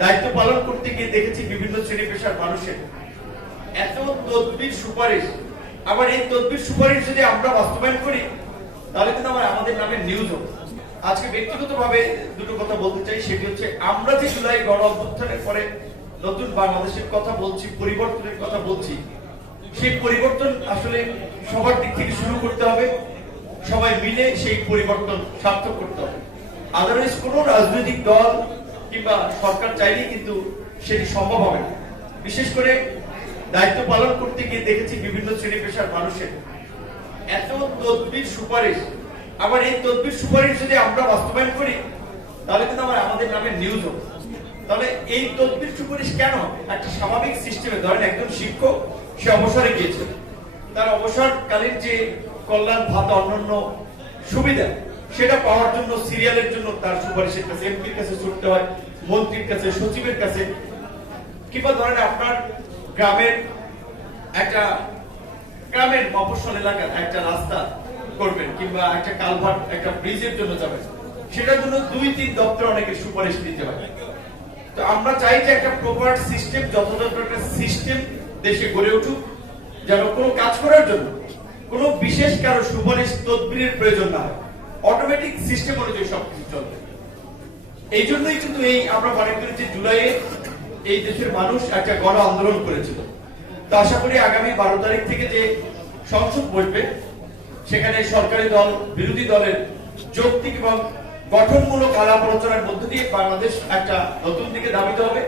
দায়িত্ব পালন করতে গিয়ে দেখেছি বিভিন্ন শ্রেণী পেশার মানুষের এত তদবির সুপারিশ। আবার এই তদবির সুপারিশ যদি আমরা বাস্তবায়ন করি তাহলে কিন্তু আমাদের নামে নিউজ হবে। আজকে ব্যক্তিগতভাবে দুটো কথা বলতে চাই, সেটি হচ্ছে আমরা যে জুলাই গণ অভ্যুত্থানের পরে নতুন বাংলাদেশের কথা বলছি, পরিবর্তনের কথা বলছি, সেই পরিবর্তন আসলে সবার দিক থেকে শুরু করতে হবে। সবাই মিলে সেই পরিবর্তন সার্থক করতে হবে। আদারওয়াইজ কোনো রাজনৈতিক দল কিংবা সরকার চাইলেই কিন্তু সেটি সম্ভব হবে না। বিশেষ করে দায়িত্ব পালন করতে গিয়ে দেখেছি বিভিন্ন শ্রেণী পেশার মানুষের এত তদবির সুপারিশ। আবার এই তদবির সুপারিশ যদি আমরা বাস্তবায়ন করি তাহলে কিন্তু আমাদের নামে নিউজ হবে। তাহলে এই তদবির সুপারিশ কেন? একটা স্বাভাবিক সিস্টেমে ধরেন একজন শিক্ষক সে অবসরে গিয়েছে, তার অবসরকালীন যে কল্যাণ ভাতা অন্যান্য সুবিধা সেটা পাওয়ার জন্য সিরিয়ালের জন্য তার সুপারিশের কাছে এমপির কাছে ছুটতে হয়, মন্ত্রীর কাছে, সচিবের কাছে। কিংবা ধরেন আপনার গ্রামের মফস্বল এলাকার একটা রাস্তা করবেন কিংবা একটা কালভার্ট, একটা ব্রিজের জন্য যাবেন, সেটার জন্য 2-3 দপ্তর অনেকের সুপারিশ দিতে হয়। তো আমরা চাই যে একটা প্রপার সিস্টেম, যথাযথ একটা সিস্টেম দেশে গড়ে উঠুক, যেন কোনো কাজ করার জন্য কোনো বিশেষ কারো সুপারিশ তদবিরের প্রয়োজন না হয়, অটোমেটিক সিস্টেম অনুযায়ী সবকিছু চলবে। এই জন্যই কিন্তু আমরা মনে করি যে জুলাইয়ে এই দেশের মানুষ একটা গণ আন্দোলন করেছিল। তো আশা করি আগামী 12 তারিখ থেকে যে সংসদ বসবে সেখানে সরকারি দল, বিরোধী দলের যৌক্তিক এবং গঠনমূলক আলাপ আলোচনার মধ্য দিয়ে বাংলাদেশ একটা নতুন দিকে ধাবিত হবে।